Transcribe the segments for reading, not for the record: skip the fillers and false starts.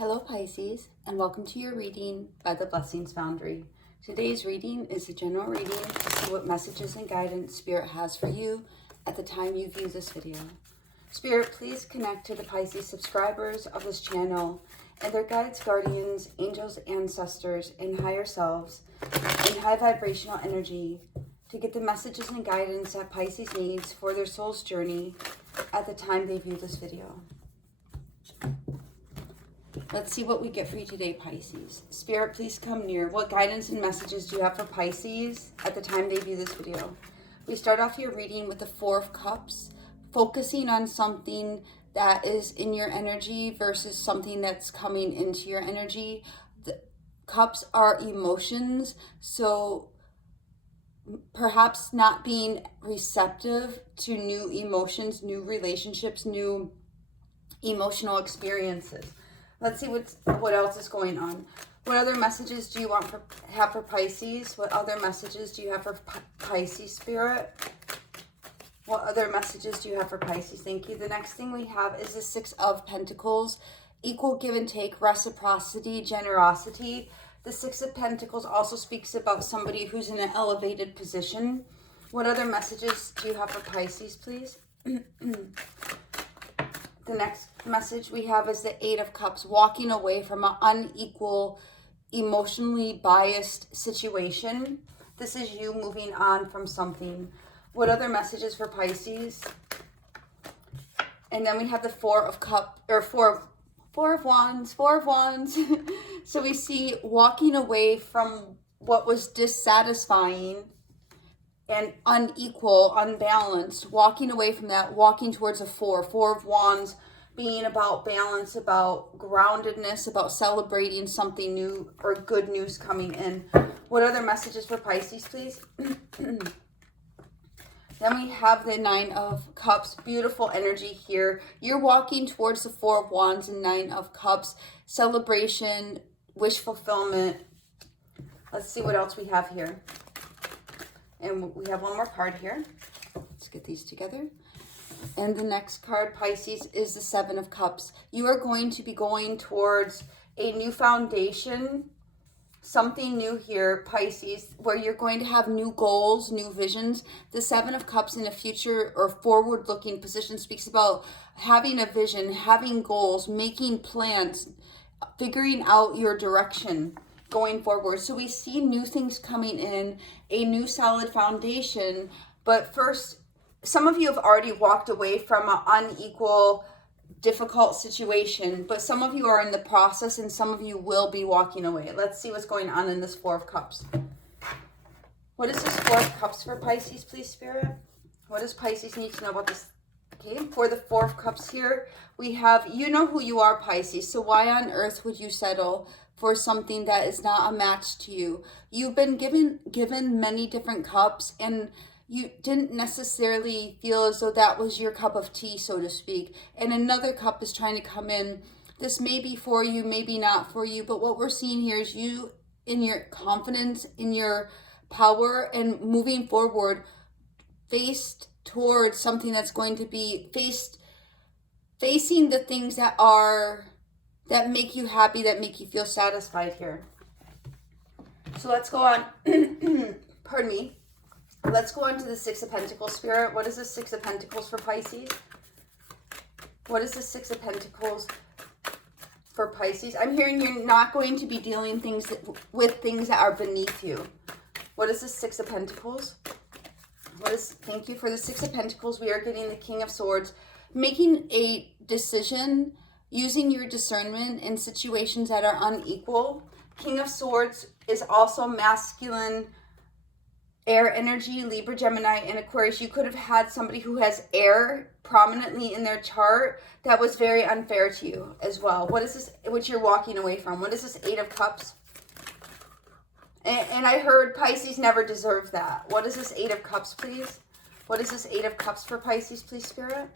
Hello Pisces, and welcome to your reading by the Blessings Foundry. Today's reading is a general reading to see what messages and guidance Spirit has for you at the time you view this video. Spirit, please connect to the Pisces subscribers of this channel and their guides, guardians, angels, ancestors, and higher selves in high vibrational energy to get the messages and guidance that Pisces needs for their soul's journey at the time they view this video. Let's see what we get for you today, Pisces. Spirit, please come near. What guidance and messages do you have for Pisces at the time they view this video? We start off your reading with the Four of Cups, focusing on something that is in your energy versus something that's coming into your energy. The cups are emotions, so perhaps not being receptive to new emotions, new relationships, new emotional experiences. Let's see what else is going on. What other messages do you have for Pisces? What other messages do you have for Pisces, Spirit? What other messages do you have for Pisces? Thank you. The next thing we have is the Six of Pentacles. Equal give and take, reciprocity, generosity. The Six of Pentacles also speaks about somebody who's in an elevated position. What other messages do you have for Pisces, please? The next message we have is the Eight of Cups, walking away from an unequal, emotionally biased situation. This is you moving on from something. What other messages for Pisces? And then we have the Four of Wands. So we see walking away from what was dissatisfying and unequal, unbalanced, walking away from that, walking towards a Four of Wands, being about balance, about groundedness, about celebrating something new or good news coming in. What other messages for Pisces, please? Then we have the Nine of Cups, beautiful energy here. You're walking towards the Four of Wands and Nine of Cups, celebration, wish fulfillment. Let's see what else we have here. And we have one more card here. Let's get these together. And the next card, Pisces, is the Seven of Cups. You are going to be going towards a new foundation, something new here, Pisces, where you're going to have new goals, new visions. The Seven of Cups in a future or forward-looking position speaks about having a vision, having goals, making plans, figuring out your direction going forward. So we see new things coming in, a new solid foundation. But first, some of you have already walked away from an unequal, difficult situation, but some of you are in the process and some of you will be walking away. Let's see what's going on in this Four of Cups. What is this Four of Cups for Pisces, please, Spirit? What does Pisces need to know about this? Okay, for the Four of Cups here, we have, you know who you are, Pisces, so why on earth would you settle for something that is not a match to you? You've been given many different cups, and you didn't necessarily feel as though that was your cup of tea, so to speak. And another cup is trying to come in. This may be for you, maybe not for you, but what we're seeing here is you in your confidence, in your power, and moving forward, faced towards something that's going to be facing the things that make you happy, that make you feel satisfied here. So let's go on. Pardon me. Let's go on to the Six of Pentacles, Spirit. What is the Six of Pentacles for Pisces? What is the Six of Pentacles for Pisces? I'm hearing you're not going to be dealing with things that are beneath you. What is the Six of Pentacles? Thank you for the Six of Pentacles. We are getting the King of Swords. Making a decision, using your discernment in situations that are unequal. King of Swords is also masculine, air energy, Libra, Gemini, and Aquarius. You could have had somebody who has air prominently in their chart that was very unfair to you as well. What is this, which you're walking away from? What is this Eight of Cups? And I heard Pisces never deserved that. What is this Eight of Cups, please? What is this Eight of Cups for Pisces, please, Spirit?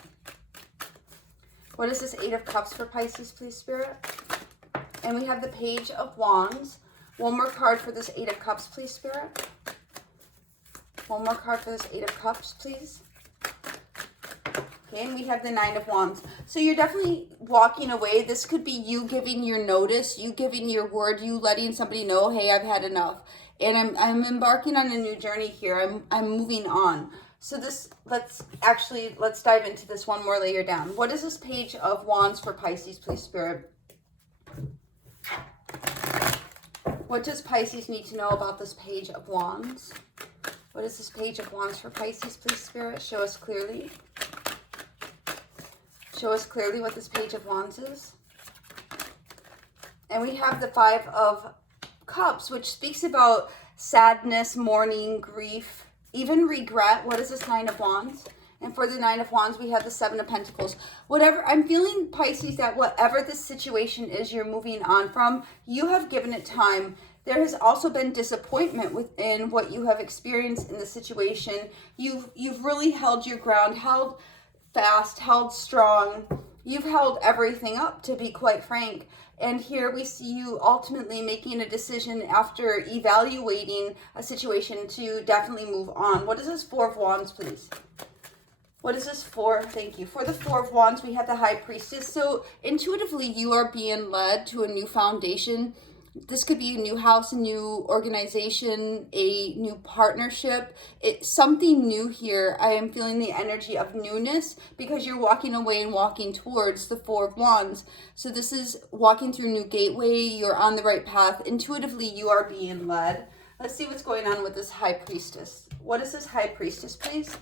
What is this Eight of Cups for Pisces, please, Spirit? And we have the Page of Wands. One more card for this Eight of Cups, please, Spirit. One more card for this Eight of Cups, please. Okay, and we have the 9 of Wands. So you're definitely walking away. This could be you giving your notice, you giving your word, you letting somebody know, hey, I've had enough. And I'm embarking on a new journey here. I'm moving on. So this, let's dive into this one more layer down. What is this Page of Wands for Pisces, please, Spirit? What does Pisces need to know about this Page of Wands? What is this Page of Wands for Pisces, please, Spirit? Show us clearly. Show us clearly what this Page of Wands is. And we have the 5 of Cups, which speaks about sadness, mourning, grief, even regret. What is this 9 of Wands? And for the 9 of Wands, we have the 7 of Pentacles. Whatever, I'm feeling, Pisces, that whatever the situation is you're moving on from, you have given it time. There has also been disappointment within what you have experienced in the situation. You've really held your ground, held fast, held strong. You've held everything up, to be quite frank. And here we see you ultimately making a decision after evaluating a situation to definitely move on. What is this 4 of Wands, please? What is this for? Thank you. For the 4 of Wands, we have the High Priestess. So intuitively, you are being led to a new foundation. This could be a new house, a new organization, a new partnership. It's something new here. I am feeling the energy of newness because you're walking away and walking towards the 4 of Wands. So this is walking through a new gateway. You're on the right path. Intuitively, you are being led. Let's see what's going on with this High Priestess. What is this High Priestess, please?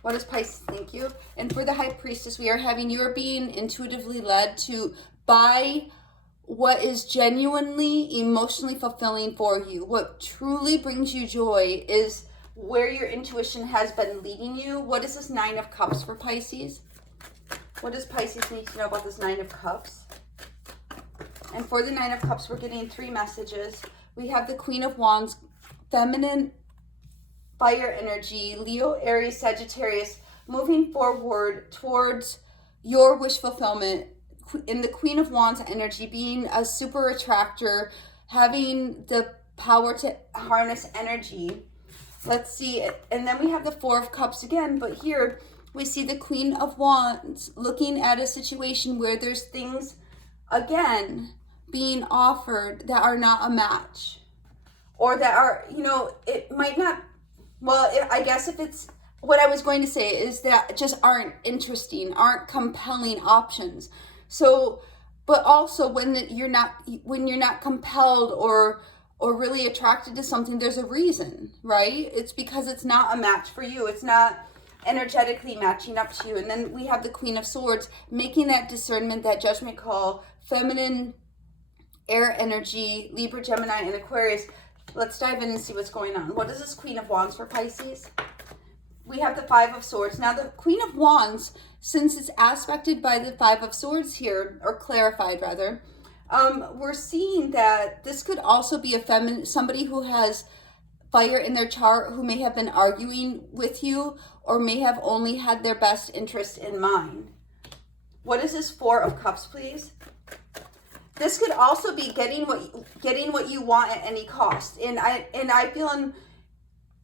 What is Pisces? Thank you. And for the High Priestess, we are having, you are being intuitively led to buy what is genuinely emotionally fulfilling for you. What truly brings you joy is where your intuition has been leading you. What is this 9 of Cups for Pisces? What does Pisces need to know about this 9 of Cups? And for the 9 of Cups, we're getting 3 messages. We have the Queen of Wands, feminine, fire energy, Leo, Aries, Sagittarius, moving forward towards your wish fulfillment. In the Queen of Wands energy, being a super attractor, having the power to harness energy. Let's see it. And then we have the 4 of Cups again, but here we see the Queen of Wands looking at a situation where there's things, again, being offered that are not a match. Or that are, you know, it might not, well, I guess if it's, what I was going to say is that just aren't interesting, aren't compelling options. So, but also when you're not compelled or really attracted to something, there's a reason, right? It's because it's not a match for you. It's not energetically matching up to you. And then we have the Queen of Swords making that discernment, that judgment call, feminine, air energy, Libra, Gemini, and Aquarius. Let's dive in and see what's going on. What is this Queen of Wands for Pisces? We have the 5 of Swords. Now the Queen of Wands, since it's aspected by the 5 of Swords here, or clarified rather, we're seeing that this could also be a somebody who has fire in their chart, who may have been arguing with you or may have only had their best interest in mind. What is this 4 of Cups, please? This could also be getting what you want at any cost. And I feel,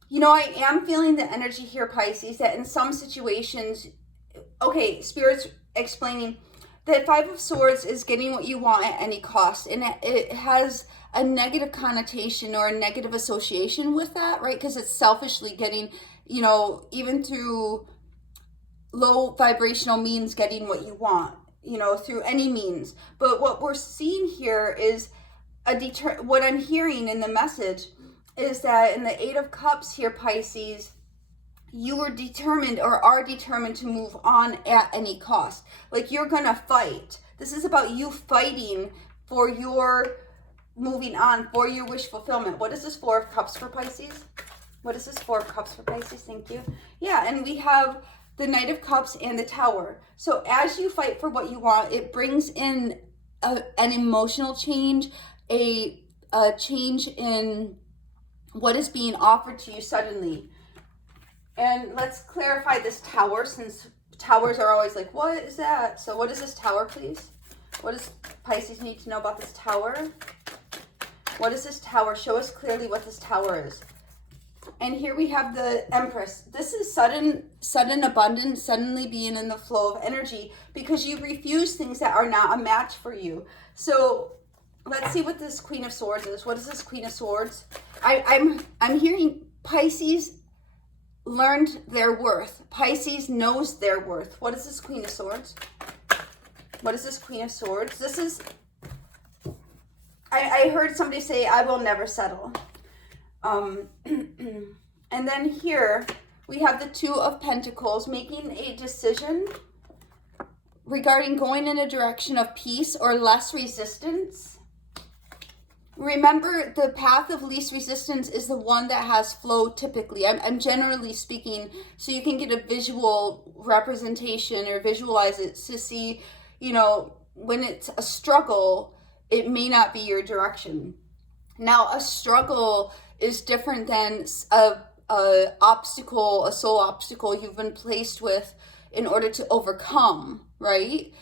you know, I am feeling the energy here, Pisces, that in some situations, okay, Spirit's explaining that 5 of Swords is getting what you want at any cost. And it has a negative connotation or a negative association with that, right? Because it's selfishly getting, you know, even through low vibrational means, getting what you want, you know, through any means. But what we're seeing here is what I'm hearing in the message is that in the 8 of Cups here, Pisces, you were determined or are determined to move on at any cost. Like you're gonna fight. This is about you fighting for your moving on, for your wish fulfillment. What is this 4 of Cups for Pisces? What is this 4 of Cups for Pisces? Thank you. Yeah, and we have the Knight of Cups and the Tower. So as you fight for what you want, it brings in an emotional change, a change in what is being offered to you suddenly. And let's clarify this Tower, since towers are always like, what is that? So what is this Tower, please? What does Pisces need to know about this Tower? What is this Tower? Show us clearly what this Tower is. And here we have the Empress. This is sudden abundance, suddenly being in the flow of energy because you refuse things that are not a match for you. So let's see what this Queen of Swords is. What is this Queen of Swords? I'm hearing Pisces learned their worth. Pisces knows their worth. What is this Queen of Swords? What is this Queen of Swords? This is, I heard somebody say, I will never settle. And then here we have the Two of Pentacles, making a decision regarding going in a direction of peace or less resistance. Remember, the path of least resistance is the one that has flow typically. I'm generally speaking, so you can get a visual representation or visualize it to see, you know, when it's a struggle, it may not be your direction. Now, a struggle is different than a obstacle, a soul obstacle you've been placed with in order to overcome, right?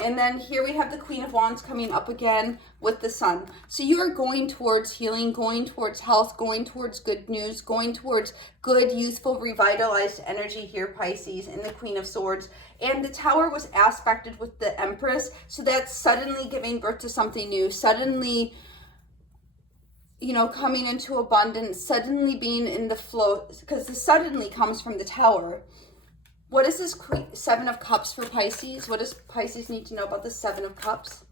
And then here we have the Queen of Wands coming up again with the Sun. So you are going towards healing, going towards health, going towards good news, going towards good, youthful, revitalized energy here, Pisces, and the Queen of Swords. And the Tower was aspected with the Empress. So that's suddenly giving birth to something new, suddenly, you know, coming into abundance, suddenly being in the flow, because the suddenly comes from the Tower. What is this Seven of Cups for Pisces? What does Pisces need to know about the Seven of Cups?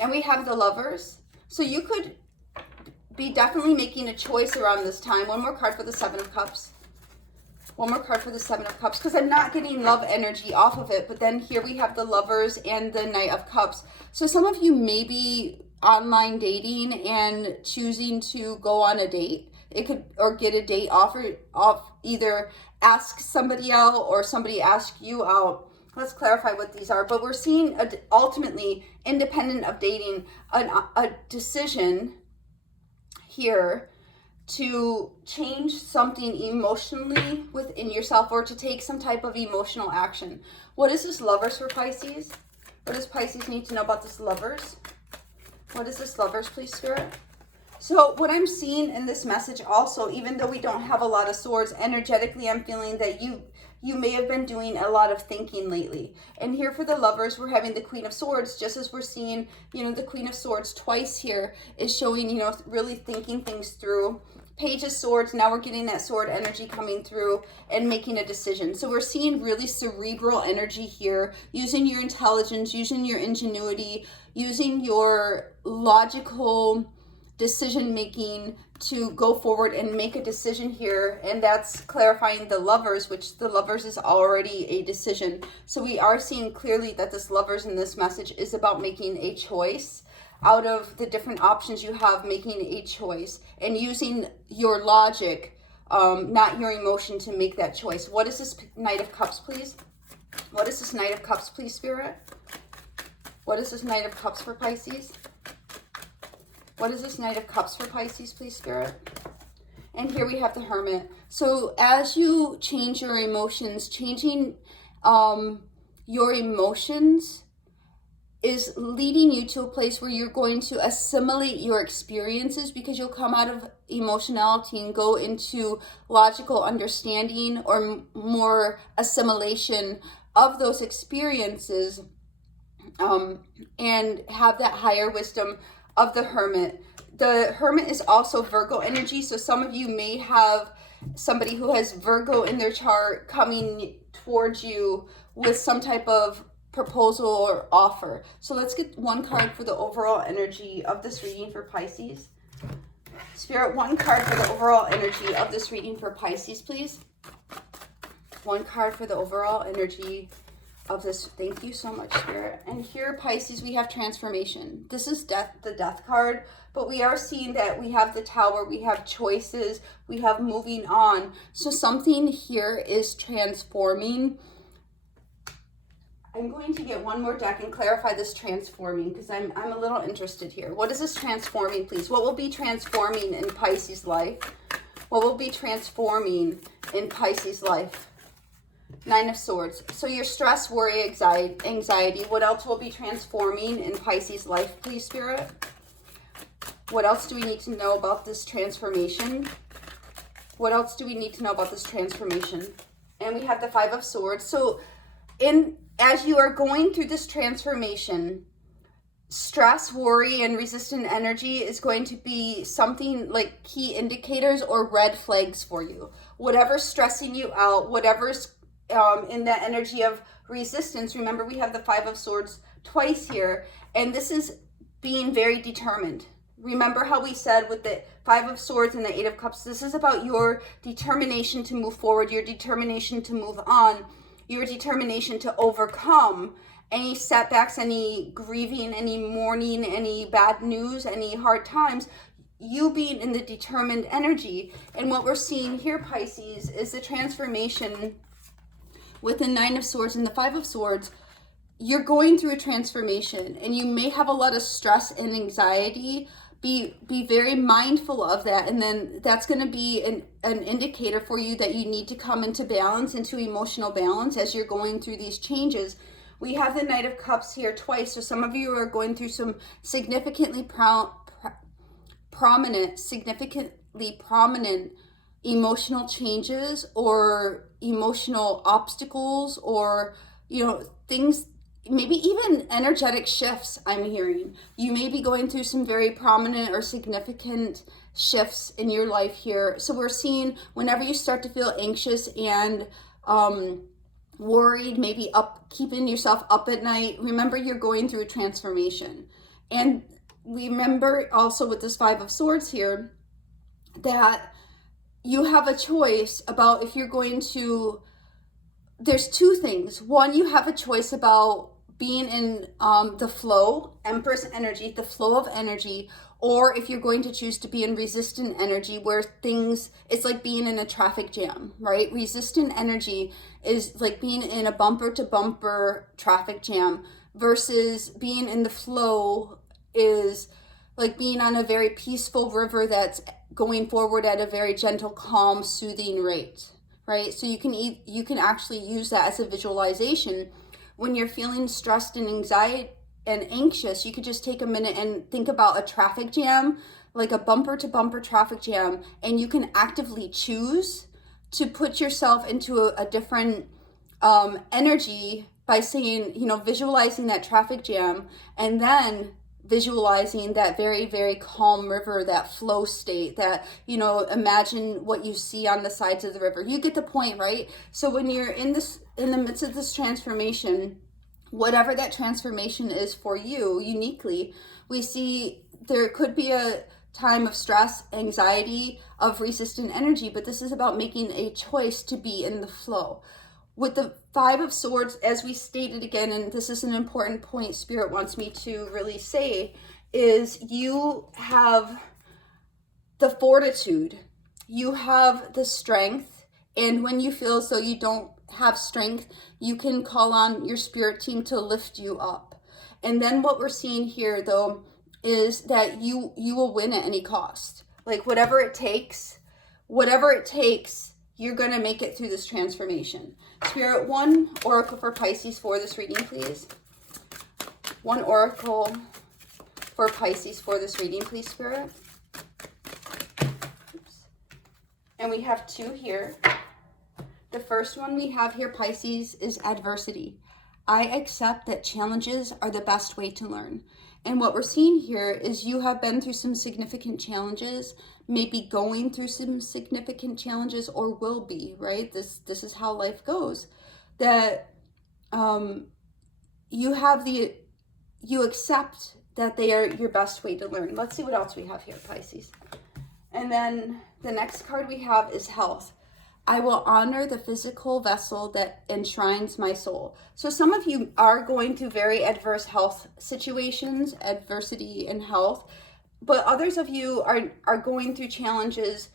And we have the Lovers. So you could be definitely making a choice around this time. One more card for the Seven of Cups. One more card for the Seven of Cups, because I'm not getting love energy off of it. But then here we have the Lovers and the Knight of Cups. So some of you may be online dating and choosing to go on a date. It could, or get a date offer off, either ask somebody out or somebody ask you out. Let's clarify what these are. But we're seeing ultimately, independent of dating, a decision here to change something emotionally within yourself or to take some type of emotional action. What is this Lovers for Pisces? What does Pisces need to know about this Lovers? What is this Lovers, please, Spirit? So what I'm seeing in this message also, even though we don't have a lot of swords, energetically I'm feeling that you may have been doing a lot of thinking lately. And here for the Lovers, we're having the Queen of Swords, just as we're seeing, you know, the Queen of Swords twice here is showing, you know, really thinking things through. Page of Swords, now we're getting that sword energy coming through and making a decision. So we're seeing really cerebral energy here, using your intelligence, using your ingenuity, using your logical decision making to go forward and make a decision here. And that's clarifying the Lovers, which the Lovers is already a decision. So we are seeing clearly that this Lovers in this message is about making a choice. Out of the different options you have, making a choice and using your logic, not your emotion, to make that choice. What is this Knight of Cups, please? What is this Knight of Cups, please, Spirit? What is this Knight of Cups for Pisces? What is this Knight of Cups for Pisces, please, Spirit? And here we have the Hermit. So as you change your emotions, changing your emotions is leading you to a place where you're going to assimilate your experiences, because you'll come out of emotionality and go into logical understanding or more assimilation of those experiences, and have that higher wisdom of the Hermit. The Hermit is also Virgo energy, so some of you may have somebody who has Virgo in their chart coming towards you with some type of proposal or offer. So let's get one card for the overall energy of this reading for Pisces. Spirit, one card for the overall energy of this reading for Pisces, please. One card for the overall energy of this. Thank you so much, Spirit. And here, Pisces, we have transformation. This is death, the Death card, but we are seeing that we have the Tower, we have choices, we have moving on. So something here is transforming. I'm going to get one more deck and clarify this transforming, because I'm a little interested here. What is this transforming, please? What will be transforming in Pisces' life? What will be transforming in Pisces' life? Nine of Swords. So your stress, worry, anxiety. What else will be transforming in Pisces' life, please, Spirit? What else do we need to know about this transformation? What else do we need to know about this transformation? And we have the Five of Swords. So as you are going through this transformation, stress, worry, and resistant energy is going to be something like key indicators or red flags for you. Whatever's stressing you out, whatever's in that energy of resistance. Remember, we have the Five of Swords twice here, and this is being very determined. Remember how we said with the Five of Swords and the Eight of Cups, this is about your determination to move forward, your determination to move on, your determination to overcome any setbacks, any grieving, any mourning, any bad news, any hard times, you being in the determined energy. And what we're seeing here, Pisces, is the transformation with the Nine of Swords and the Five of Swords. You're going through a transformation, and you may have a lot of stress and anxiety. Be very mindful of that, and then that's going to be an indicator for you that you need to come into balance, into emotional balance as you're going through these changes. We have the Knight of Cups here twice, so some of you are going through some significantly prominent emotional changes or emotional obstacles, or things, maybe even energetic shifts. I'm hearing you may be going through some very prominent or significant shifts in your life here. So we're seeing whenever you start to feel anxious and worried, maybe keeping yourself up at night, remember you're going through a transformation. And remember also with this Five of Swords here that you have a choice about if you're going to, there's two things. One, you have a choice about being in the flow, Empress energy, the flow of energy, or if you're going to choose to be in resistant energy where it's like being in a traffic jam, right? Resistant energy is like being in a bumper to bumper traffic jam, versus being in the flow is like being on a very peaceful river that's going forward at a very gentle, calm, soothing rate, right? So you can actually use that as a visualization. When you're feeling stressed and anxiety and anxious, you could just take a minute and think about a traffic jam, like a bumper to bumper traffic jam, and you can actively choose to put yourself into a different energy by saying, visualizing that traffic jam, and then visualizing that very, very calm river, that flow state, that, imagine what you see on the sides of the river. You get the point, right? So when you're in the midst of this transformation, whatever that transformation is for you uniquely, we see there could be a time of stress, anxiety, of resistant energy, but this is about making a choice to be in the flow. With the Five of Swords, as we stated again, and this is an important point Spirit wants me to really say, is you have the fortitude, you have the strength, and when you feel as though you don't have strength, you can call on your spirit team to lift you up. And then what we're seeing here, though, is that you will win at any cost. Like whatever it takes, you're going to make it through this transformation. Spirit, one oracle for Pisces for this reading, please. One oracle for Pisces for this reading, please, Spirit. Oops. And we have two here. The first one we have here, Pisces, is adversity. I accept that challenges are the best way to learn. And what we're seeing here is you have been through some significant challenges, maybe going through some significant challenges, or will be, right? This is how life goes. That you accept that they are your best way to learn. Let's see what else we have here, Pisces. And then the next card we have is health. I will honor the physical vessel that enshrines my soul. So some of you are going through very adverse health situations, adversity in health, but others of you are going through challenges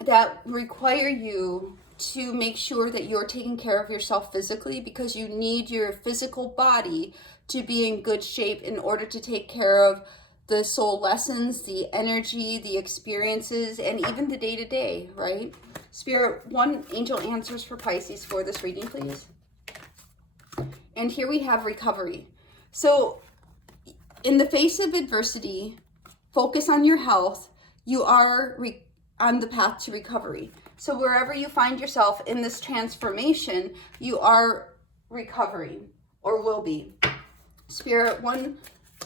that require you to make sure that you're taking care of yourself physically, because you need your physical body to be in good shape in order to take care of the soul lessons, the energy, the experiences, and even the day-to-day, right? Spirit, one angel answers for Pisces for this reading, please. And here we have recovery. So in the face of adversity, focus on your health, you are on the path to recovery. So wherever you find yourself in this transformation, you are recovering or will be. Spirit, one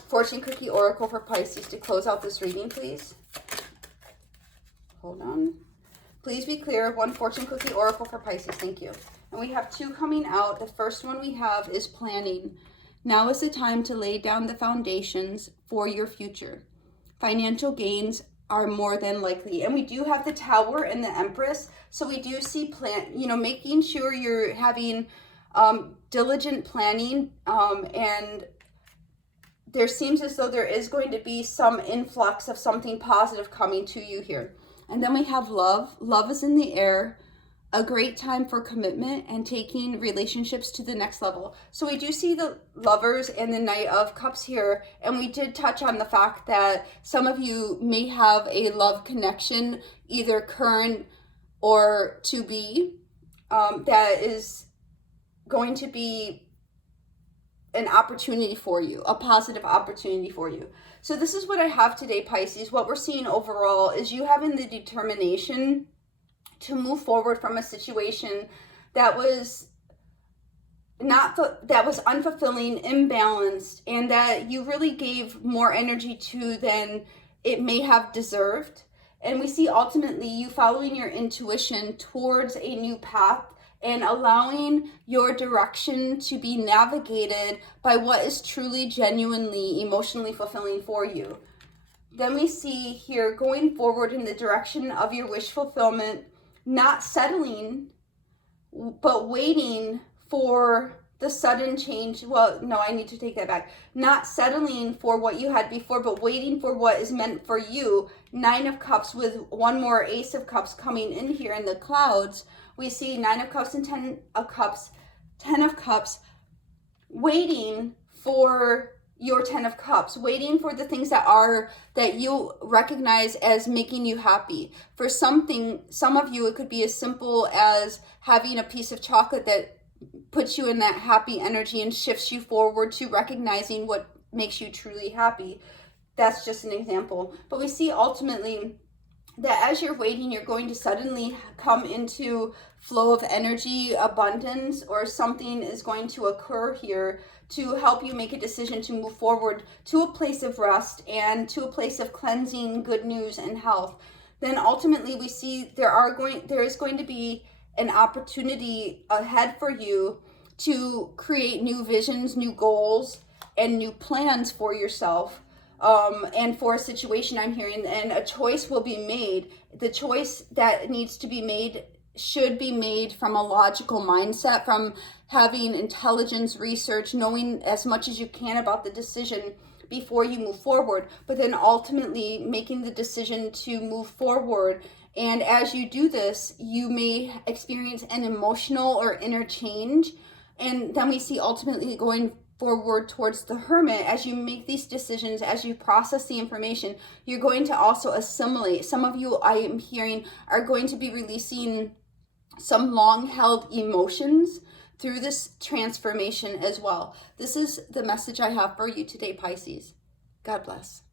fortune cookie oracle for Pisces to close out this reading, please. Hold on. Please be clear. One fortune cookie oracle for Pisces. Thank you. And we have two coming out. The first one we have is planning. Now is the time to lay down the foundations for your future. Financial gains are more than likely. And we do have the Tower and the Empress. So we do see making sure you're having diligent planning, and there seems as though there is going to be some influx of something positive coming to you here. And then we have love. Love is in the air. A great time for commitment and taking relationships to the next level. So we do see the Lovers and the Knight of Cups here. And we did touch on the fact that some of you may have a love connection, either current or to be, that is going to be an opportunity for you, a positive opportunity for you. So this is what I have today, Pisces. What we're seeing overall is you having the determination to move forward from a situation that was unfulfilling, imbalanced, and that you really gave more energy to than it may have deserved. And we see ultimately you following your intuition towards a new path and allowing your direction to be navigated by what is truly, genuinely, emotionally fulfilling for you. Then we see here going forward in the direction of your wish fulfillment, not settling, but waiting for the sudden change. Well, no, I need to take that back. Not settling for what you had before, but waiting for what is meant for you. 9 of Cups with one more Ace of Cups coming in here in the clouds. We see 9 of Cups and 10 of Cups, 10 of Cups, waiting for your 10 of Cups, waiting for the things that you recognize as making you happy. For some of you, it could be as simple as having a piece of chocolate that puts you in that happy energy and shifts you forward to recognizing what makes you truly happy. That's just an example. But we see ultimately that as you're waiting, you're going to suddenly come into flow of energy, abundance, or something is going to occur here to help you make a decision to move forward to a place of rest and to a place of cleansing, good news, and health. Then ultimately we see there is going to be an opportunity ahead for you to create new visions, new goals, and new plans for yourself. And for a situation I'm hearing, and a choice will be made. The choice that needs to be made should be made from a logical mindset, from having intelligence, research, knowing as much as you can about the decision before you move forward, but then ultimately making the decision to move forward. And as you do this, you may experience an emotional or inner change. And then we see ultimately going forward towards the Hermit. As you make these decisions, as you process the information, you're going to also assimilate. Some of you, I am hearing, are going to be releasing some long-held emotions through this transformation as well. This is the message I have for you today, Pisces. God bless.